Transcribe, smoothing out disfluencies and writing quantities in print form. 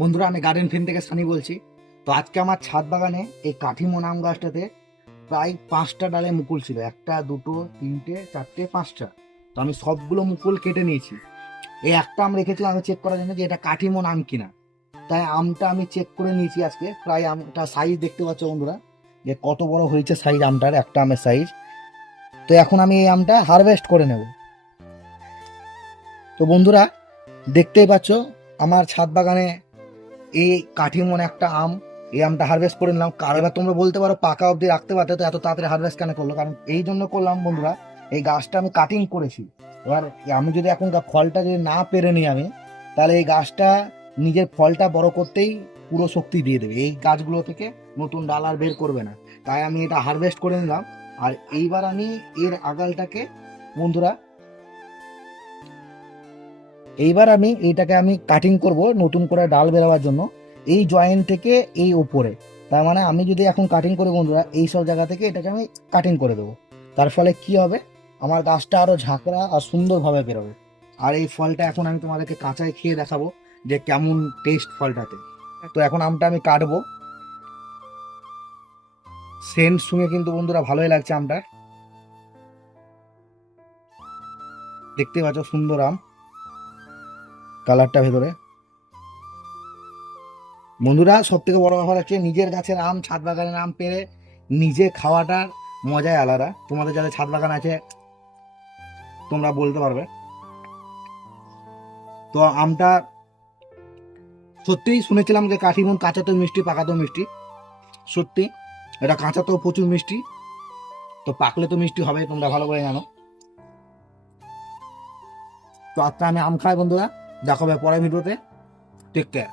বন্ধুরা, আমি garden friend থেকে সানি বলছি। তো আজকে আমার ছাদ বাগানে এই কাঠিমোন আম গাছটাতে প্রায় 5টা ডালে মুকুল ছিল। 1টা 2টো 3টে 4টে 5টা। তো আমি সবগুলো মুকুল কেটে নিয়েছি। এই একটা আম রেখেছিলাম আমি চেক করার জন্য যে এটা কাঠিমোন আম কিনা। তাই আমটা আমি চেক করে নিয়েছি আজকে। প্রায় আমটা সাইজ দেখতে পাচ্ছ বন্ধুরা, যে কত বড় হয়েছে সাইজ আমটার, একটা আমের সাইজ। তো এখন আমি এই আমটা হারভেস্ট করে নেব। তো বন্ধুরা, দেখতেই পাচ্ছ আমার ছাদ বাগানে এই কাঠিমন একটা আম। এই আমটা হারভেস্ট করে নিলাম। এবার তোমরা বলতে পারো পাকা অবধি রাখতে পারতে, তো এত তাড়াতাড়ি হারভেস্ট কেন করলো? কারণ এই জন্য করলাম বন্ধুরা, এই গাছটা আমি কাটিং করেছি। এবার আমি যদি এখন ফলটা যদি না পেরে নিই আমি, তাহলে এই গাছটা নিজের ফলটা বড় করতেই পুরো শক্তি দিয়ে দেবে, এই গাছগুলো থেকে নতুন ডাল আর বের করবে না। তাই আমি এটা হারভেস্ট করে নিলাম। আর এইবার আমি এর আগালটাকে বন্ধুরা, এইবার আমি এইটাকে আমি কাটিং করব নতুন করে ডাল বেরোবার জন্য, এই জয়েন্ট থেকে এই ওপরে। তার মানে আমি যদি এখন কাটিং করি বন্ধুরা, এই সব জায়গা থেকে এটাকে আমি কাটিং করে দেবো। তার ফলে কি হবে, আমার গাছটা আরো ঝাঁকড়া আর সুন্দরভাবে বেরোবে। আর এই ফলটা এখন আমি তোমাদেরকে কাঁচায় খেয়ে দেখাবো যে কেমন টেস্ট ফলটাতে। তো এখন আমটা আমি কাটবো। সেন্ট শুনে কিন্তু বন্ধুরা ভালোই লাগছে আমটা। দেখতে পাচ্ছ সুন্দর আম, কালারটা ভেতরে। বন্ধুরা, সব থেকে বড় ব্যাপার হচ্ছে নিজের গাছের আম, ছাদ বাগানের আম পেরে নিজে খাওয়াটার মজাই আলাদা। তোমাদের যাদের ছাদ বাগান আছে তোমরা বলতে পারবে। তো আমটা সত্যিই শুনেছিলাম যে কাঠিমন কাঁচাতেও মিষ্টি পাকাতেও মিষ্টি। সত্যি এটা কাঁচাতেও প্রচুর মিষ্টি, তো পাকলে তো মিষ্টি হবে, তোমরা ভালো করে জানো। তো আজকে আমি আম খাই বন্ধুরা, দেখা হবে পরের ভিডিওতে। Take care.